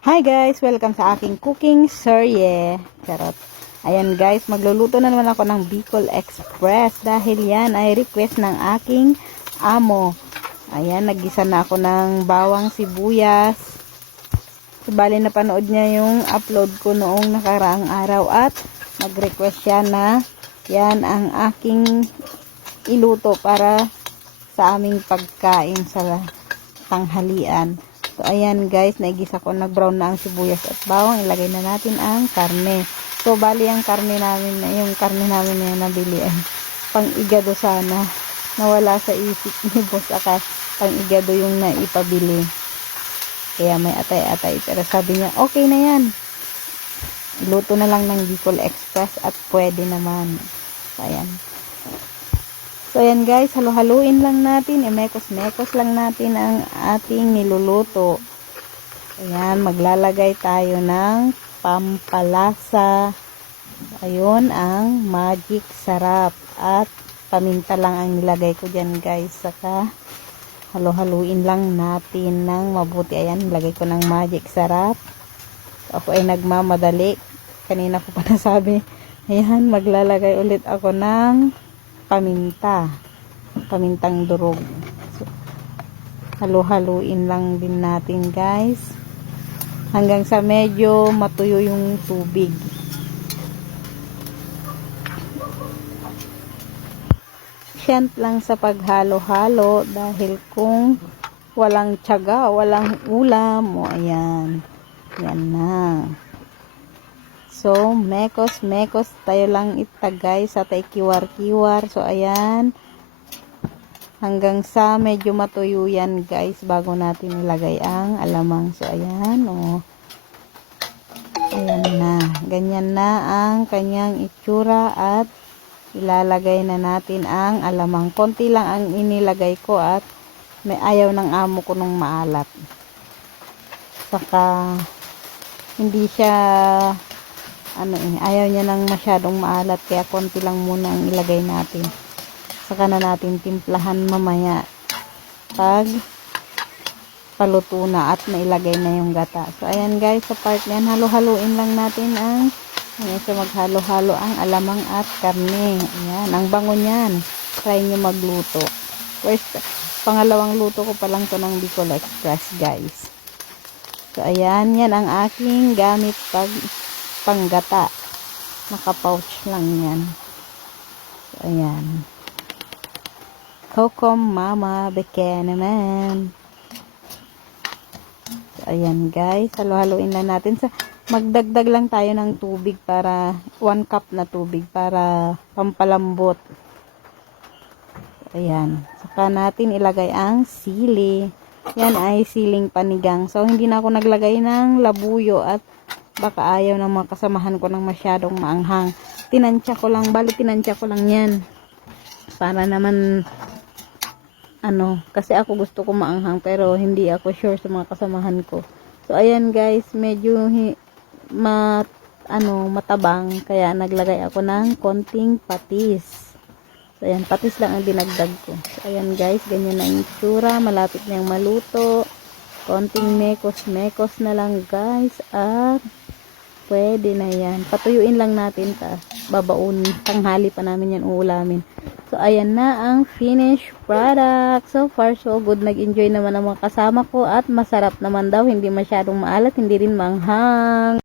Hi guys! Welcome sa aking cooking serye. Charot. Ayan guys, magluluto na naman ako ng Bicol Express dahil yan ay request ng aking amo. Ayan, naggisa na ako ng bawang sibuyas. Bali napanood niya yung upload ko noong nakaraang araw at nag-request siya na yan ang aking iluto para sa aming pagkain sa tanghalian. So, ayan guys, naigisa ko, nag-brown na ang sibuyas at bawang. Ilagay na natin ang karne. So, bali ang karne namin, yung karne namin na nabili ay pang-igado sana. Nawala sa isip ni boss aka pang-igado yung naipabili. Kaya may atay-atay. Pero sabi niya, okay na yan. Luto na lang ng Bicol Express at pwede naman. So, ayan. So, ayan guys, halo-haluin lang natin, mekos-mekos lang natin ang ating niluluto. Ayan, maglalagay tayo ng pampalasa. Ayun, ang magic sarap. At paminta lang ang nilagay ko dyan guys. Saka, halo-haluin lang natin ng mabuti. Ayan, nilagay ko ng magic sarap. So, ako ay nagmamadali. Kanina ko pa nasabi. Ayan, maglalagay ulit ako ng pamintang durog. So, halo-haluin lang din natin guys hanggang sa medyo matuyo yung tubig. Siyent lang sa paghalo-halo dahil kung walang tiyaga, walang ulam, o ayan, yan na. So, mekos tayo lang itagay sa tay kiwar-kiwar. So, ayan. Hanggang sa medyo matuyo yan, guys, bago natin ilagay ang alamang. So, ayan, oh. Ayan na. Ganyan na ang kanyang itsura at ilalagay na natin ang alamang. Konti lang ang inilagay ko at may ayaw ng amo ko nung maalat. Saka, hindi siya ayaw niya ng masyadong maalat kaya konti lang muna ang ilagay natin. Saka na natin timplahan mamaya pag paluto na at nailagay na yung gata. So ayan guys, sa part niyan halo-haluin lang natin ang so maghalo-halo ang alamang at karne. Ayan, ang bango niyan. Try niyo magluto. First, pangalawang luto ko pa lang to ng Bicol Express guys. So ayan, yan ang aking gamit pag panggata. Naka-pouch lang yan. So, ayan. Coco Mama Beke naman. So, ayan guys. Halo-haluin lang natin. Magdagdag lang tayo ng tubig para 1 cup na tubig para pampalambot. So, ayan. Saka natin ilagay ang sili. Yan ay siling panigang. So, hindi na ako naglagay ng labuyo at baka ayaw ng mga kasamahan ko ng masyadong maanghang. Tinansya ko lang yan. Para naman, kasi ako gusto ko maanghang pero hindi ako sure sa mga kasamahan ko. So, ayan guys, medyo matabang. Kaya naglagay ako ng konting patis. So, ayan, patis lang ang dinagdag ko. So, ayan guys, ganyan na yung itsura. Malapit na yung maluto. Konting mekos na lang guys. At pwede na yan. Patuyuin lang natin ta. Babaunin. Tanghali pa namin yan uulamin. So, ayan na ang finished product. So far, so good. Nag-enjoy naman ang mga kasama ko. At masarap naman daw. Hindi masyadong maalat. Hindi rin manghang.